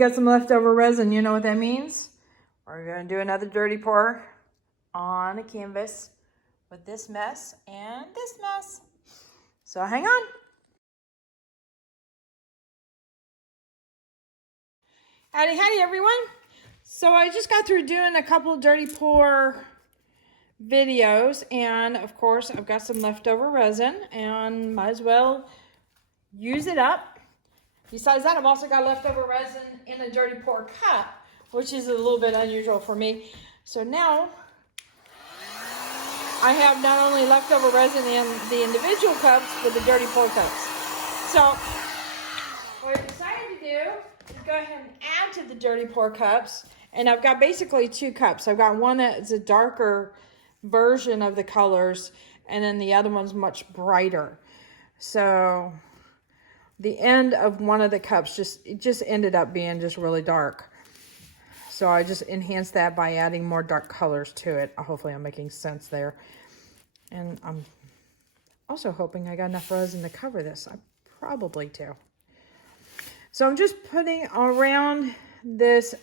got some leftover resin, you know what that means? We're going to do another dirty pour on a canvas with this mess and this mess. So hang on. Howdy, howdy, everyone. So I just got through doing a couple of dirty pour videos, and of course I've got some leftover resin and might as well use it up. Besides that, I've also got leftover resin in a dirty pour cup, which is a little bit unusual for me. So now I have not only leftover resin in the individual cups, but the dirty pour cups. So what I decided to do is go ahead and add to the dirty pour cups. And I've got basically two cups. I've got one that's a darker version of the colors, and then the other one's much brighter. So the end of one of the cups just ended up being just really dark. So I just enhanced that by adding more dark colors to it. Hopefully I'm making sense there. And I'm also hoping I got enough resin to cover this. I probably do. So I'm just putting around this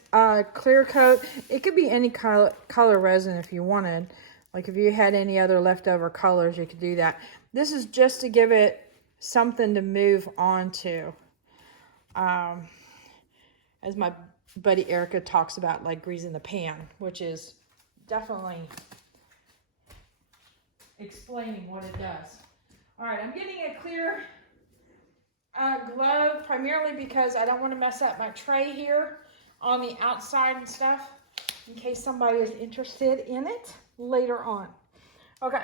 clear coat. It could be any color resin if you wanted. Like if you had any other leftover colors, you could do that. This is just to give it something to move on to. As my buddy Erica talks about, like greasing the pan, which is definitely explaining what it does. All right, I'm getting a clear glove primarily because I don't want to mess up my tray here on the outside and stuff in case somebody is interested in it later on. Okay,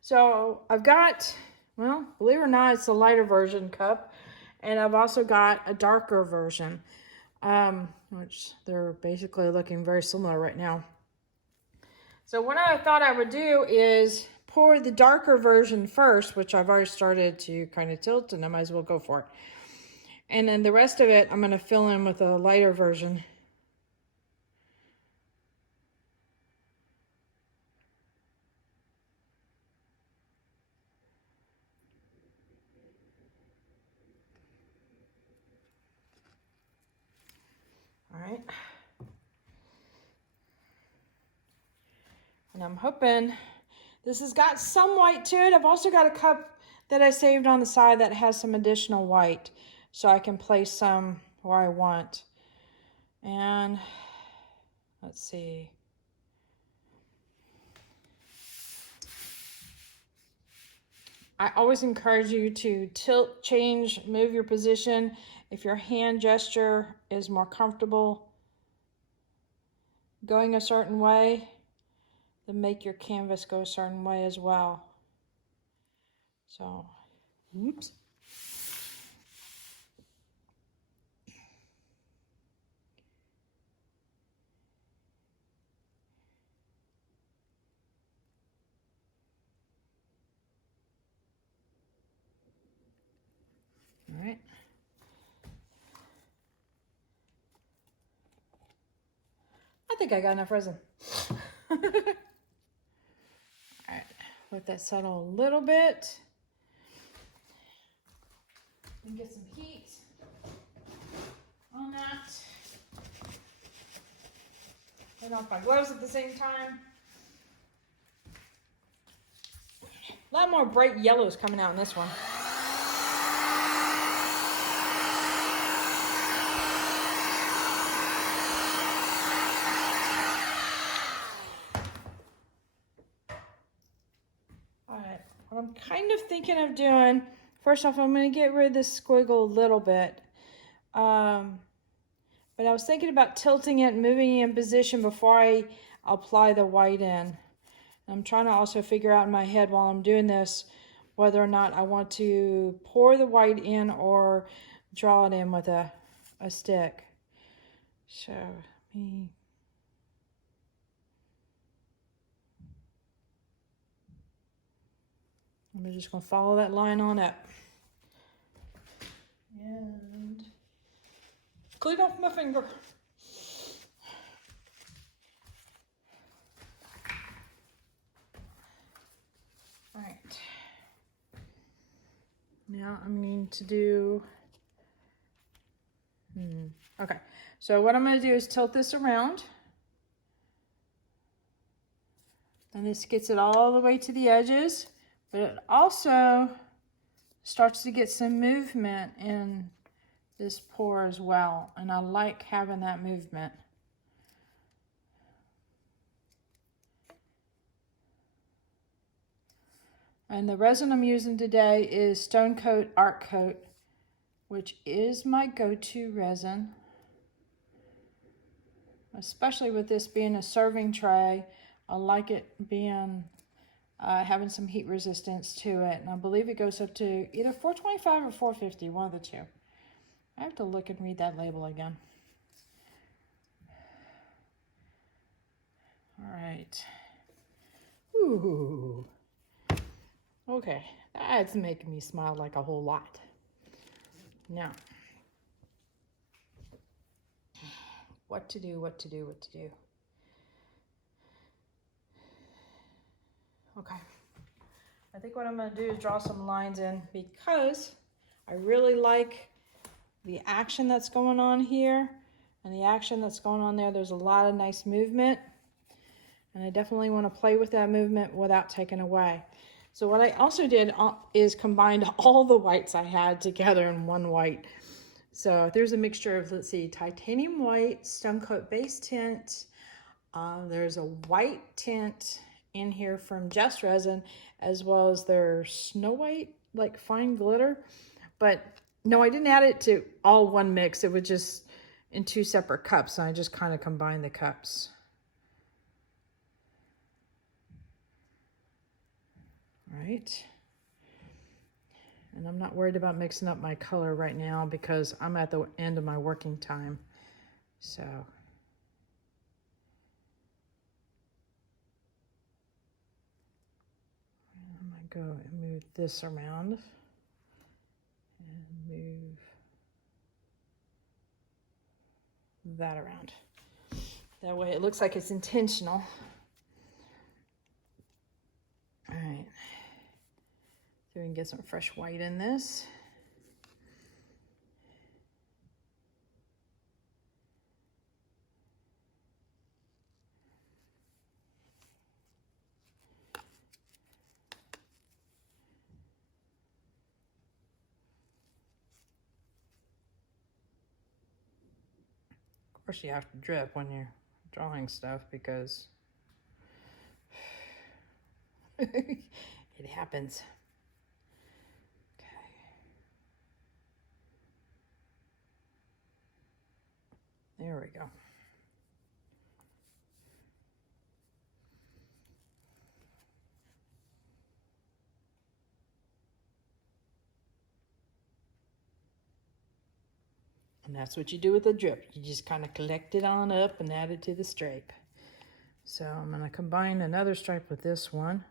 so I've got, well, believe it or not, it's a lighter version cup, and I've also got a darker version, which they're basically looking very similar right now. So what I thought I would do is pour the darker version first, which I've already started to kind of tilt, and I might as well go for it. And then the rest of it, I'm going to fill in with a lighter version. All right. And I'm hoping this has got some white to it. I've also got a cup that I saved on the side that has some additional white, so I can place some where I want. And let's see. I always encourage you to tilt, change, move your position. If your hand gesture is more comfortable going a certain way, then make your canvas go a certain way as well. So, oops. All right. I think I got enough resin. All right, let that settle a little bit. And get some heat on that. Take off my gloves at the same time. A lot more bright yellows coming out in this one. Alright, what I'm kind of thinking of doing, first off, I'm going to get rid of this squiggle a little bit. But I was thinking about tilting it and moving it in position before I apply the white in. I'm trying to also figure out in my head while I'm doing this whether or not I want to pour the white in or draw it in with a stick. So, I'm just going to follow that line on up. And clean off my finger. All right. Now I'm going to do, okay. So what I'm going to do is tilt this around. And this gets it all the way to the edges, but it also starts to get some movement in this pour as well. And I like having that movement. And the resin I'm using today is Stone Coat Art Coat, which is my go-to resin. Especially with this being a serving tray, I like it being having some heat resistance to it. And I believe it goes up to either 425 or 450, one of the two. I have to look and read that label again. All right. Ooh. Okay, that's making me smile like a whole lot. Now, what to do, what to do, what to do. Okay, I think what I'm going to do is draw some lines in because I really like the action that's going on here and the action that's going on there. There's a lot of nice movement, and I definitely want to play with that movement without taking away. So what I also did is combined all the whites I had together in one white. So there's a mixture of, let's see, titanium white, Stone Coat base tint. There's a white tint in here from Just Resin, as well as their Snow White, like fine glitter. But no, I didn't add it to all one mix. It was just in two separate cups, and I just kind of combined the cups. Right. And I'm not worried about mixing up my color right now because I'm at the end of my working time. So I'm going to go and move this around and move that around. That way it looks like it's intentional. All right. So we can get some fresh white in this. Of course you have to drip when you're drawing stuff because it happens. There we go. And that's what you do with the drip. You just kind of collect it on up and add it to the stripe. So I'm going to combine another stripe with this one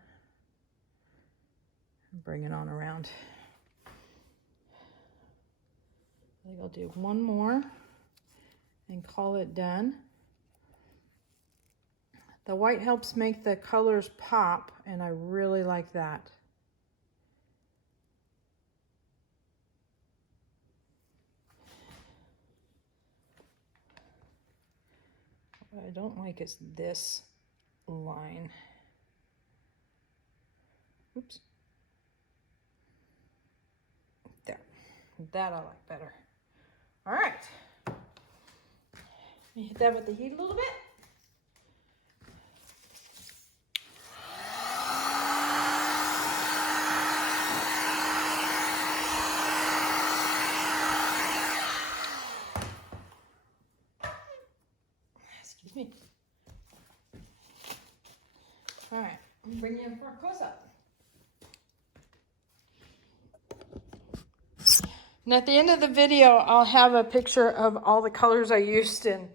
and bring it on around. I think I'll do one more and call it done. The white helps make the colors pop, and I really like that. What I don't like is this line. Oops. There. That I like better. All right. Let me hit that with the heat a little bit. Excuse me. All right, I'm gonna bring you in for a close-up. And at the end of the video, I'll have a picture of all the colors I used, and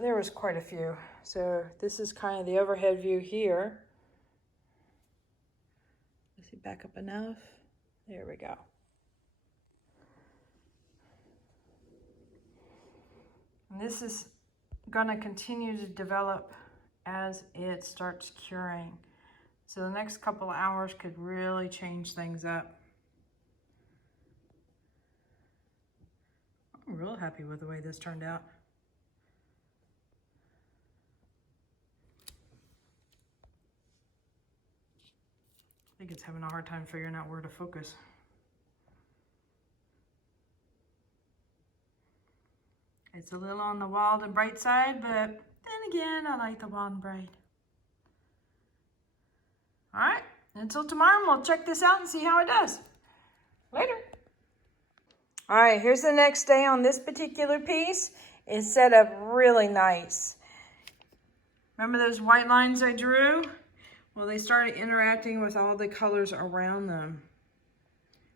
there was quite a few. So this is kind of the overhead view here. Let's see, back up enough. There we go. And this is gonna continue to develop as it starts curing. So the next couple of hours could really change things up. I'm real happy with the way this turned out. think it's having a hard time figuring out where to focus. It's a little on the wild and bright side, but then again, I like the wild and bright. All right, until tomorrow, we'll check this out and see how it does. Later. All right, here's the next day on this particular piece. It's set up really nice. Remember those white lines I drew? Well, they started interacting with all the colors around them.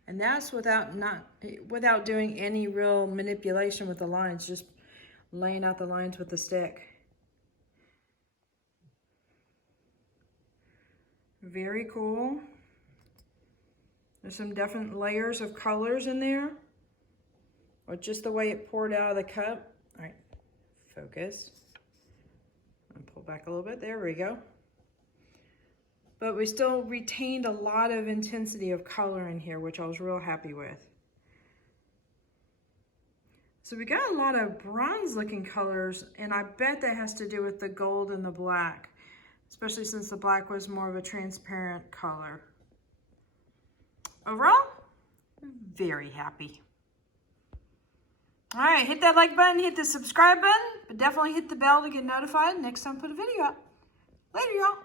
And that's without doing any real manipulation with the lines, just laying out the lines with the stick. Very cool. There's some definite layers of colors in there, or just the way it poured out of the cup. All right, focus. And pull back a little bit. There we go. But we still retained a lot of intensity of color in here, which I was real happy with. So we got a lot of bronze looking colors, and I bet that has to do with the gold and the black, especially since the black was more of a transparent color. Overall, very happy. All right, hit that like button, hit the subscribe button, but definitely hit the bell to get notified next time I put a video up. Later, y'all.